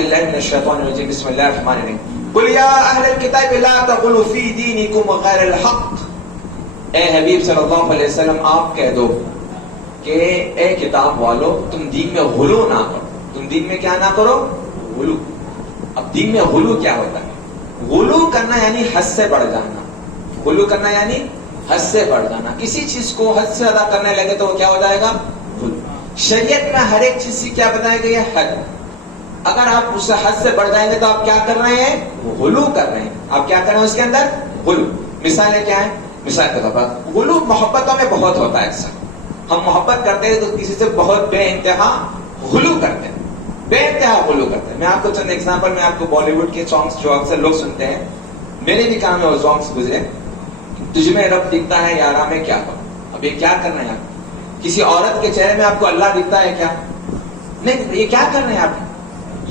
باللہ من الشیطان الرجیم بسم اللہ الرحمن الرحیم قل یا اہل الکتاب لا تغلوا فی دینکم غیر الحق، اے حبیب صلی اللہ علیہ وسلم آپ کہہ دو کہ اے کتاب والو تم دین میں غلو نہ کرو. تم دین میں کیا نہ کرو؟ غلو. اب دین میں غلو کیا ہوتا ہے؟ غلو کرنا یعنی حد سے بڑھ جانا. غلو کرنا یعنی حد سے بڑھ جانا. کسی چیز کو حد سے زیادہ کرنے لگے تو وہ کیا ہو جائے گا؟ غلو. شریعت میں ہر ایک چیز کی کیا بتائی گئی ہے؟ حد. اگر آپ اس سے حد سے بڑھ جائیں گے تو آپ کیا کر رہے ہیں؟ غلو کر رہے ہیں. آپ کیا کر رہے ہیں اس کے اندر؟ غلو. مثالیں کیا ہیں؟ مثال کے طور پر غلو محبتوں میں بہت ہوتا ہے. اکثر ہم محبت کرتے ہیں تو کسی سے بہت بے انتہا غلو کرتے ہیں، بے انتہا غلو کرتے ہیں. میں آپ کو چند ایگزامپل، میں آپ کو بالی ووڈ کے سانگس جو اکثر لوگ سنتے ہیں، میرے بھی کام ہے وہ سانگس گزرے. تجھ میں رب دکھتا ہے یارا میں کیا کروں. اب یہ کیا کرنا ہے آپ؟ کسی عورت کے چہرے میں آپ کو اللہ دکھتا ہے کیا؟ نہیں. یہ کیا کرنا ہے آپ؟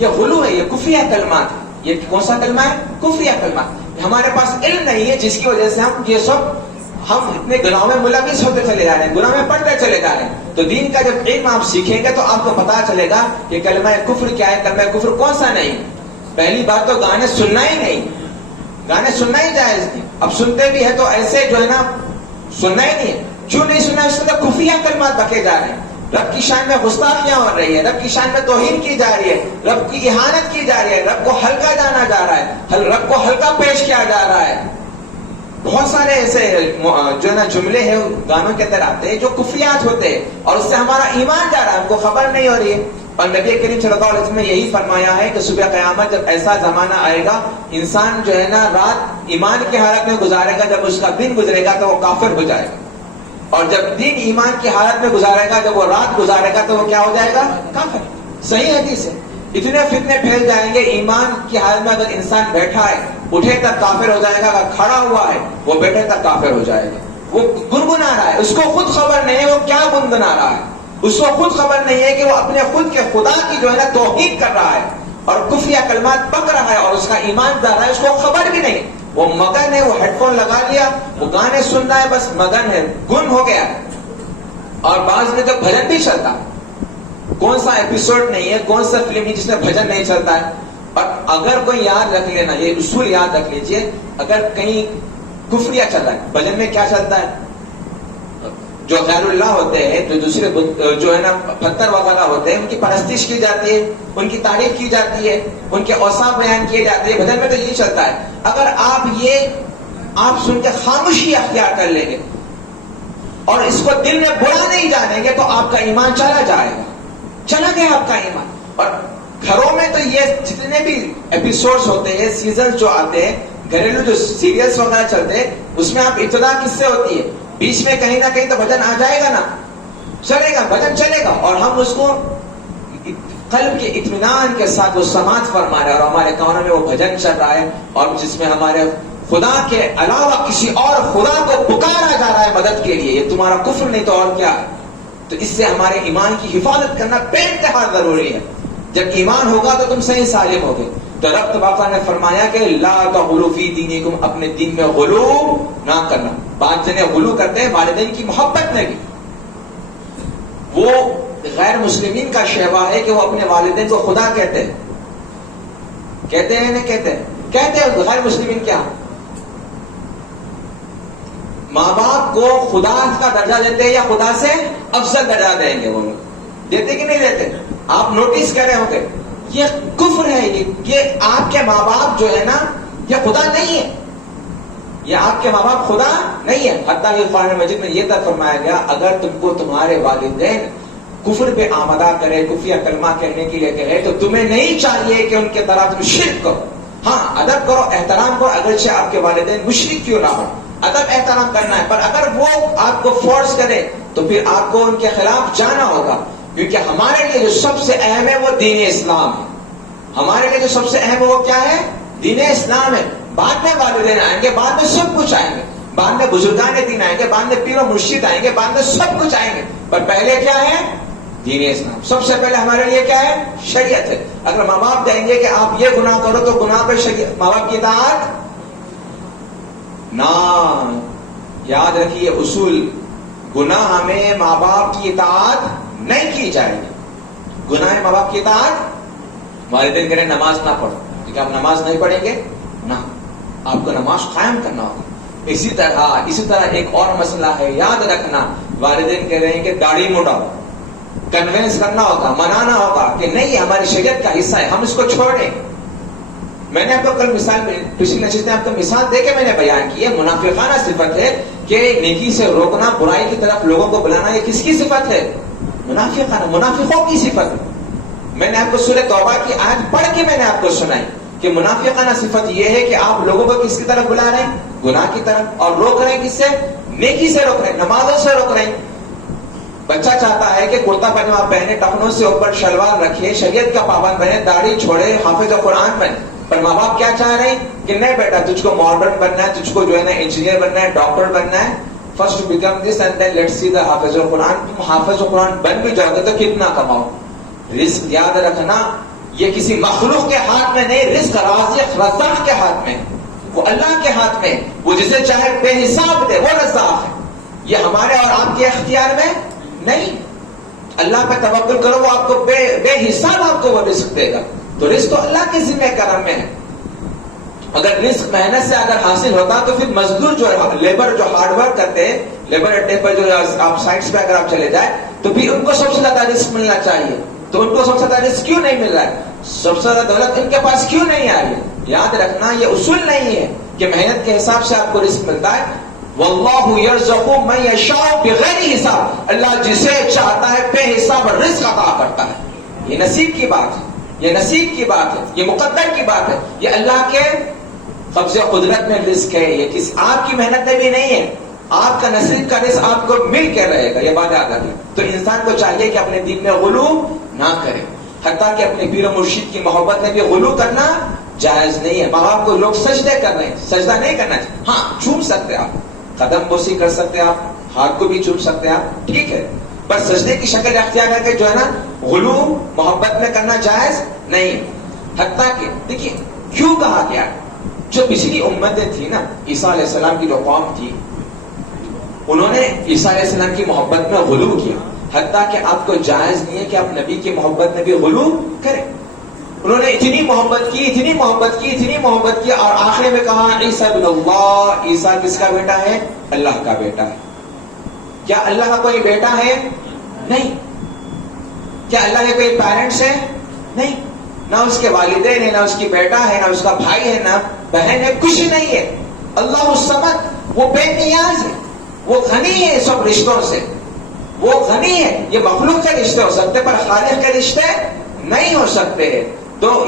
یہ غلو ہے، یہ کفریہ کلمات ہے. یہ کون سا کلمہ ہے؟ کفریہ کلمات. ہمارے پاس علم نہیں ہے جس کی وجہ سے ہم یہ سب ہم اتنے گناہوں میں ملوث ہوتے چلے جا رہے ہیں، گناہ میں پڑتے چلے جا رہے ہیں. تو دین کا جب علم آپ سیکھیں گے تو آپ کو پتا چلے گا کہ کلمہ کفر کیا ہے، کلمہ کفر کون سا نہیں. پہلی بات تو گانے سننا ہی نہیں، گانے سننا ہی جائز نہیں. اب سنتے بھی ہے تو ایسے جو ہے نا سننا ہی نہیں ہے. کیوں نہیں سننا؟ اس میں تو کفریہ کلمات بکے جا رہے ہیں. رب کی شان میں گستاخیاں ہو رہی ہے، رب کی شان میں توہین کی جا رہی ہے، رب کی اہانت کی جا رہی ہے، رب کو ہلکا جانا جا رہا ہے، رب کو ہلکا پیش کیا جا رہا ہے. بہت سارے ایسے جو نا جملے ہیں گانوں کے اندر آتے ہیں جو کفریات ہوتے ہیں اور اس سے ہمارا ایمان جا رہا ہے، ہم کو خبر نہیں ہو رہی ہے. اور نبی کریم صلی اللہ علیہ وسلم نے یہی فرمایا ہے کہ صبح قیامت جب ایسا زمانہ آئے گا، انسان جو ہے نا رات ایمان کی حالت میں گزارے گا، جب اس کا دن گزرے گا تو وہ کافر ہو جائے گا. اور جب دن ایمان کی حالت میں گزارے گا، جب وہ رات گزارے گا تو وہ کیا ہو جائے گا؟ کافر. صحیح حدیث ہے. اتنے فتنے پھیل جائیں گے. ایمان کی حالت میں اگر انسان بیٹھا ہے اٹھے تک کافر ہو جائے گا، اگر کھڑا ہوا ہے وہ بیٹھے تک کافر ہو جائے گا. وہ گنگنا رہا ہے، اس کو خود خبر نہیں ہے وہ کیا گنگنا رہا ہے. اس کو خود خبر نہیں ہے کہ وہ اپنے خود کے خدا کی جو ہے نا توہین کر رہا ہے اور کفریہ کلمات پک رہا ہے اور اس کا ایمان جا رہا ہے، اس کو خبر بھی نہیں. وہ مگن ہے، وہ ہیڈ فون لگا لیا، وہ گانے سن رہا ہے، بس مگن ہے، گم ہو گیا. اور بعض میں تو بھجن بھی چلتا ہے. کون سا ایپیسوڈ نہیں ہے، کون سا فلم ہے جس میں بھجن نہیں چلتا ہے. اور اگر کوئی یاد رکھ لینا، یہ اصول یاد رکھ لیجئے، اگر کہیں کفریہ چل رہا ہے، بھجن میں کیا چلتا ہے؟ جو غیر اللہ ہوتے ہیں، جو دوسرے جو ہے نا پتھر وغیرہ ہوتے ہیں، ان کی پرستش کی جاتی ہے، ان کی تعریف کی جاتی ہے، ان کے اوصاف بیان کیے جاتے ہیں. بھجن میں تو یہی چلتا ہے. اگر آپ سن کے خاموشی اختیار کر لیں گے اور اس کو دل میں برا نہیں جانیں گے تو آپ کا ایمان چلا جائے گا. چلا گیا آپ کا ایمان. اور گھروں میں تو یہ جتنے بھی ایپیسوڈز ہوتے ہیں، سیزن جو آتے ہیں، گھریلو جو سیریلز وغیرہ چلتے ہیں، اس میں آپ ابتدا کس سے ہوتی ہے؟ بیچ میں کہیں نہ کہیں تو بھجن آ جائے گا نا، چلے گا، بھجن چلے گا. اور ہم اس کو قلب کے اطمینان کے ساتھ وہ سماعت فرما رہے ہیں اور ہمارے کانوں میں وہ بھجن چل رہا ہے اور جس میں ہمارے خدا کے علاوہ کسی اور خدا کو پکارا جا رہا ہے مدد کے لیے. یہ تمہارا کفر نہیں تو اور کیا ہے. تو اس سے ہمارے ایمان کی حفاظت کرنا بے انتہا ضروری ہے. جب ایمان ہوگا تو تم صحیح سالم ہوگے. تو رب تبارک نے فرمایا کہ لا تغلوا فی دینکم، اپنے دین میں غلو نہ کرنا. بعض جنے غلو کرتے ہیں والدین کی محبت میں بھی. وہ غیر مسلمین کا شیوا ہے کہ وہ اپنے والدین کو خدا کہتے ہیں. کہتے ہیں نہیں کہتے ہیں؟ کہتے ہیں. غیر مسلمین کیا ماں باپ کو خدا کا درجہ دیتے ہیں یا خدا سے افضل درجہ دیں گے؟ وہ لوگ دیتے کہ نہیں دیتے؟ آپ نوٹس کر رہے ہوں گے یہ کفر ہے. یہ آپ کے ماں باپ جو ہے نا یہ خدا نہیں ہے. یہ آپ کے ماں باپ خدا نہیں ہے. حتیٰ کہ قرآن مجید میں یہ تک فرمایا گیا اگر تم کو تمہارے والدین کفر پہ آمدہ کرے، کفریہ کلمہ کہنے کے لیے کہے تو تمہیں نہیں چاہیے کہ ان کے طرح تم شرک کرو. ہاں ادب کرو، احترام کرو، اگرچہ آپ کے والدین مشرک کیوں نہ ہو، ادب احترام کرنا ہے. پر اگر وہ آپ کو فورس کرے تو پھر آپ کو ان کے خلاف جانا ہوگا. کیونکہ ہمارے لیے جو سب سے اہم ہے وہ دین اسلام ہے. ہمارے لیے جو سب سے اہم ہے وہ کیا ہے؟ دین اسلام ہے. بعد میں والدین آئیں گے، بعد میں سب کچھ آئیں گے، بعد میں بزرگان دین آئیں گے، بعد میں پیر و مرشد آئیں گے، بعد میں سب کچھ آئیں گے. پر پہلے کیا ہے؟ دین اسلام. سب سے پہلے ہمارے لیے کیا ہے؟ شریعت ہے. اگر ماں باپ کہیں گے کہ آپ یہ گناہ کرو تو گناہ پہ ماں باپ کی اطاعت نہ. یاد رکھیے اصول، گناہ میں ماں باپ کی اطاعت نہیں کی جائے گی. گناہ ماں باپ کی اطاعت والدین کہہ رہے ہیں نماز نہ پڑھو، کہ آپ نماز نہیں پڑھیں گے نہ، آپ کو نماز قائم کرنا ہوگا۔ اسی طرح ایک اور مسئلہ ہے، یاد رکھنا، والدین کہہ رہے ہیں کہ داڑھی مڈاؤ، کنوینس کرنا ہوگا، منانا ہوگا کہ نہیں ہماری شریعت کا حصہ ہے، ہم اس کو چھوڑیں۔ میں نے آپ کو کل پچھلی نشست میں آپ کو مثال دے کے میں نے بیان کی ہے، منافقانہ صفت ہے کہ نیکی سے روکنا، برائی کی طرف لوگوں کو بلانا، یہ کس کی صفت ہے؟ منافقانہ، منافقوں کی صفت ہے۔ میں نے آپ کو سورہ توبہ کی آیت پڑھ کے میں نے آپ کو سنائی کہ منافقانہ صفت یہ ہے کہ آپ لوگوں کو کس کی طرف بلا رہے ہیں؟ گناہ کی طرف، اور روک رہے ہیں کس سے؟ نیکی سے روک رہے ہیں، نمازوں سے روک رہے ہیں۔ بچہ چاہتا ہے کہ کرتا پاجامہ پہنے، ٹخنوں سے اوپر شلوار رکھے، شریعت کا پابند بنے، داڑھی چھوڑے، حافظ قرآن بنے، پر ماں باپ کیا چاہ رہے ہیں کہ نہیں بیٹا تجھ کو ماڈرن بننا ہے، تجھ کو جو ہے نا انجینئر بننا ہے، ڈاکٹر بننا ہے، first become this and then let's see the hafiz Quran. تم حافظ قرآن بن بھی جاؤ گے تو کتنا کماؤ؟ رزق یاد رکھنا یہ کسی مخلوق کے ہاتھ میں نہیں، رزق رازق رزاق کے ہاتھ میں، وہ اللہ کے ہاتھ میں، وہ جسے چاہے بے حساب دے، وہ رزاق ہے۔ یہ ہمارے اور آپ کے اختیار میں نہیں۔ اللہ پہ توکل کرو، وہ آپ کو بے حساب آپ کو وہ رزق دے گا۔ تو رزق تو اللہ کے ذمہ کرم میں ہے۔ اگر رزق محنت سے اگر حاصل ہوتا تو پھر مزدور جو لیبر جو ہارڈ ورک کرتے ہیں، لیبر اڈے پر جو آپ سائٹس پہ اگر آپ چلے جائیں تو پھر ان کو سب سے زیادہ رزق ملنا چاہیے، تو ان کو سب سے زیادہ رزق کیوں نہیں مل رہا ہے؟ سب سے زیادہ دولت ان کے پاس کیوں نہیں آ رہی ہے؟ یاد رکھنا یہ اصول نہیں ہے کہ محنت کے حساب سے آپ کو رزق ملتا ہے۔ واللہ یرزق من یشاء بغیر حساب، اللہ جسے چاہتا ہے بے حساب رزق عطا کرتا ہے۔ یہ نصیب کی بات ہے، یہ نصیب کی بات ہے، یہ مقدر کی بات ہے، یہ اللہ کے قبض قدرت میں رزق ہے، یہ کسی آپ کی محنت میں بھی نہیں ہے۔ آپ کا نصیب کا رزق آپ کو مل کے رہے گا، یہ بات یاد رکھیں۔ تو انسان کو چاہیے کہ اپنے دین میں غلو نہ کرے، حتیٰ کہ اپنے پیر و مرشد کی محبت میں بھی غلو کرنا جائز نہیں ہے۔ ماں باپ کو لوگ سجدے کر رہے ہیں، سجدہ نہیں کرنا چاہیے، ہاں چوم سکتے آپ، قدم بوسی کر سکتے آپ، ہاتھ کو بھی چوم سکتے آپ، ٹھیک ہے، پر سجدے کی شکل اختیار کر کے جو ہے نا غلو محبت میں کرنا جائز نہیں۔ حتیٰ کہ دیکھیے کیوں کہا گیا، جو پچھلی امتیں تھی نا، عیسیٰ علیہ السلام کی جو قوم تھی، انہوں نے عیسیٰ علیہ السلام کی محبت میں غلو کیا، حتیٰ کہ آپ کو جائز نہیں ہے کہ آپ نبی کی محبت میں بھی غلو کریں۔ انہوں نے اتنی محبت کی، اتنی محبت کی، اتنی محبت کی، اور آخر میں کہا عیسیٰ ابن اللہ، عیسیٰ کس کا بیٹا ہے؟ اللہ کا بیٹا ہے۔ کیا اللہ کا کوئی بیٹا ہے؟ نہیں۔ کیا اللہ کے کوئی پیرنٹس ہیں؟ نہیں۔ نہ اس کے والدین ہیں، نہ اس کی بیٹا ہے، نہ اس کا بھائی ہے، نہ بہن ہے، کچھ نہیں ہے۔ اللہ الصمد، وہ بے نیاز ہے، وہ غنی ہے سب رشتوں سے، وہ غنی ہے۔ یہ مخلوق کے رشتے ہو سکتے پر خالق کے رشتے نہیں ہو سکتے۔ تو